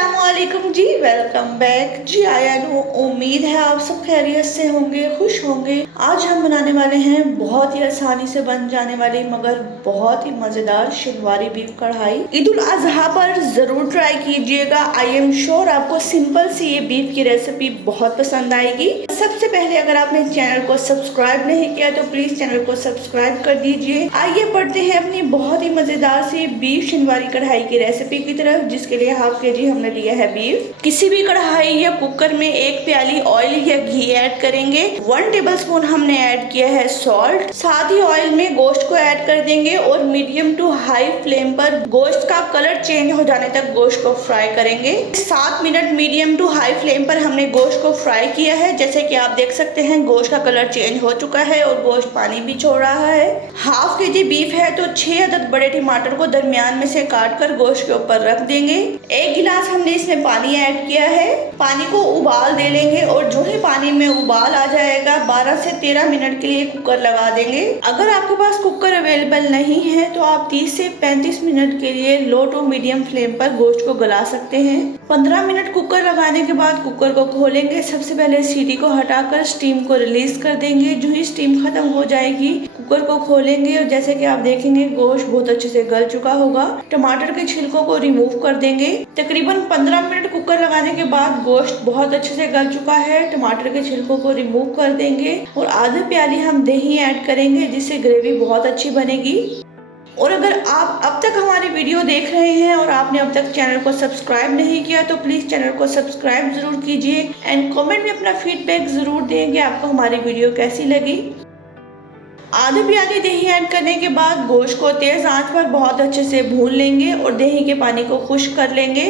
अस्सलामुअलैकुम जी, welcome back जी। आया no, उम्मीद है आप सब खैरियत से होंगे, खुश होंगे। आज हम बनाने वाले हैं बहुत ही आसानी से बन जाने वाली मगर बहुत ही मजेदार शिनवारी बीफ कढ़ाई। ईद उल अजहा पर जरूर ट्राई कीजिएगा। आई एम श्योर आपको सिंपल सी ये बीफ की रेसिपी बहुत पसंद आएगी। सबसे पहले अगर आपने चैनल को सब्सक्राइब नहीं किया तो प्लीज चैनल को सब्सक्राइब कर दीजिए। आइए बढ़ते हैं अपनी बहुत ही मजेदार सी बीफ शिनवारी कढ़ाई की रेसिपी की तरफ, जिसके लिए हाफ के जी हमने लिया है बीफ। किसी भी कढ़ाई या कुकर में 1 प्याली ऑयल या घी ऐड करेंगे। 1 टेबलस्पून हमने ऐड किया है सॉल्ट। साथ ही ऑयल में गोश्त को ऐड कर देंगे और मीडियम टू हाई फ्लेम पर गोश्त का कलर चेंज हो जाने तक गोश्त को फ्राई करेंगे। 7 minute medium to high flame पर हमने गोश्त को फ्राई किया है। जैसे कि आप देख सकते हैं गोश्त का कलर चेंज हो चुका है और गोश्त पानी भी छोड़ रहा है। हाफ के जी बीफ है तो 6 अदद बड़े टमाटर को दरमियान में से काट कर गोश्त के ऊपर रख देंगे। 1 गिलास हमने इसमें पानी ऐड किया है। पानी को उबाल दे लेंगे और जो ही पानी में उबाल आ जाएगा 12 से 13 मिनट के लिए कुकर लगा देंगे। अगर आपके पास कुकर अवेलेबल नहीं है तो आप 30 से 35 मिनट के लिए लो टू मीडियम फ्लेम पर गोश्त को गला सकते हैं। 15 मिनट कुकर लगाने के बाद कुकर को खोलेंगे। सबसे पहले सीटी को हटाकर स्टीम को रिलीज कर देंगे। जो ही स्टीम खत्म हो जाएगी कुकर को खोलेंगे और जैसे कि आप देखेंगे गोश्त बहुत अच्छे से गल चुका होगा। टमाटर के छिलकों को रिमूव कर देंगे। तकरीबन 15 मिनट कुकर लगाने के बाद गोश्त बहुत अच्छे से गल चुका है। टमाटर के छिलकों को रिमूव कर देंगे और आधी प्याली हम दही ऐड करेंगे, जिससे ग्रेवी बहुत अच्छी बनेगी। और अगर आप अब तक हमारी वीडियो देख रहे हैं और आपने अब तक चैनल को सब्सक्राइब नहीं किया तो प्लीज चैनल को सब्सक्राइब जरूर कीजिए एंड कमेंट में अपना फीडबैक जरूर दें कि आपको हमारी वीडियो कैसी लगी। आधी प्याली दही ऐड करने के बाद गोश्त को तेज आंच पर बहुत अच्छे से भून लेंगे और दही के पानी को खुश्क कर लेंगे।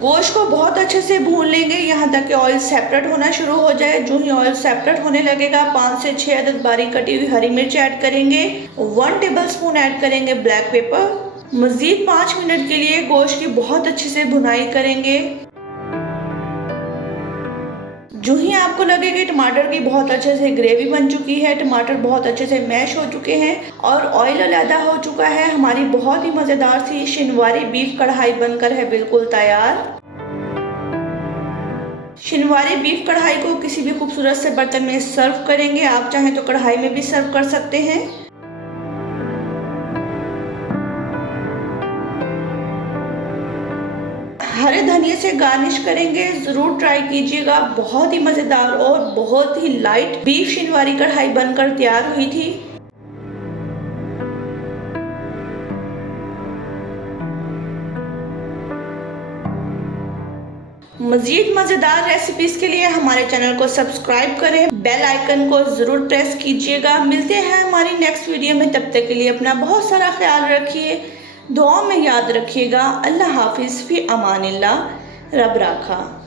गोश्त को बहुत अच्छे से भून लेंगे यहाँ तक कि ऑयल सेपरेट होना शुरू हो जाए। जो ही ऑयल सेपरेट होने लगेगा 5 से 6 अदद बारीक कटी हुई हरी मिर्च ऐड करेंगे। 1 टेबलस्पून ऐड करेंगे ब्लैक पेपर। मजीद 5 मिनट के लिए गोश्त की बहुत अच्छे से भुनाई करेंगे। जो ही आपको लगे कि टमाटर की बहुत अच्छे से ग्रेवी बन चुकी है, टमाटर बहुत अच्छे से मैश हो चुके हैं और ऑयल अलग हो चुका है, हमारी बहुत ही मजेदार सी शिनवारी बीफ कढ़ाई बनकर है बिल्कुल तैयार। शिनवारी बीफ कढ़ाई को किसी भी खूबसूरत से बर्तन में सर्व करेंगे। आप चाहें तो कढ़ाई में भी सर्व कर सकते हैं। हरे धनिया से गार्निश करेंगे। जरूर ट्राई कीजिएगा। बहुत ही मजेदार और बहुत ही लाइट बीफ शिनवारी कढ़ाई बनकर तैयार हुई थी। मजीद मजेदार रेसिपीज के लिए हमारे चैनल को सब्सक्राइब करें, बेल आइकन को जरूर प्रेस कीजिएगा। मिलते हैं हमारी नेक्स्ट वीडियो में, तब तक के लिए अपना बहुत सारा ख्याल रखिए, दुआ में याद रखिएगा। अल्लाह हाफिज, फी अमानिल्लाह, रब राखा।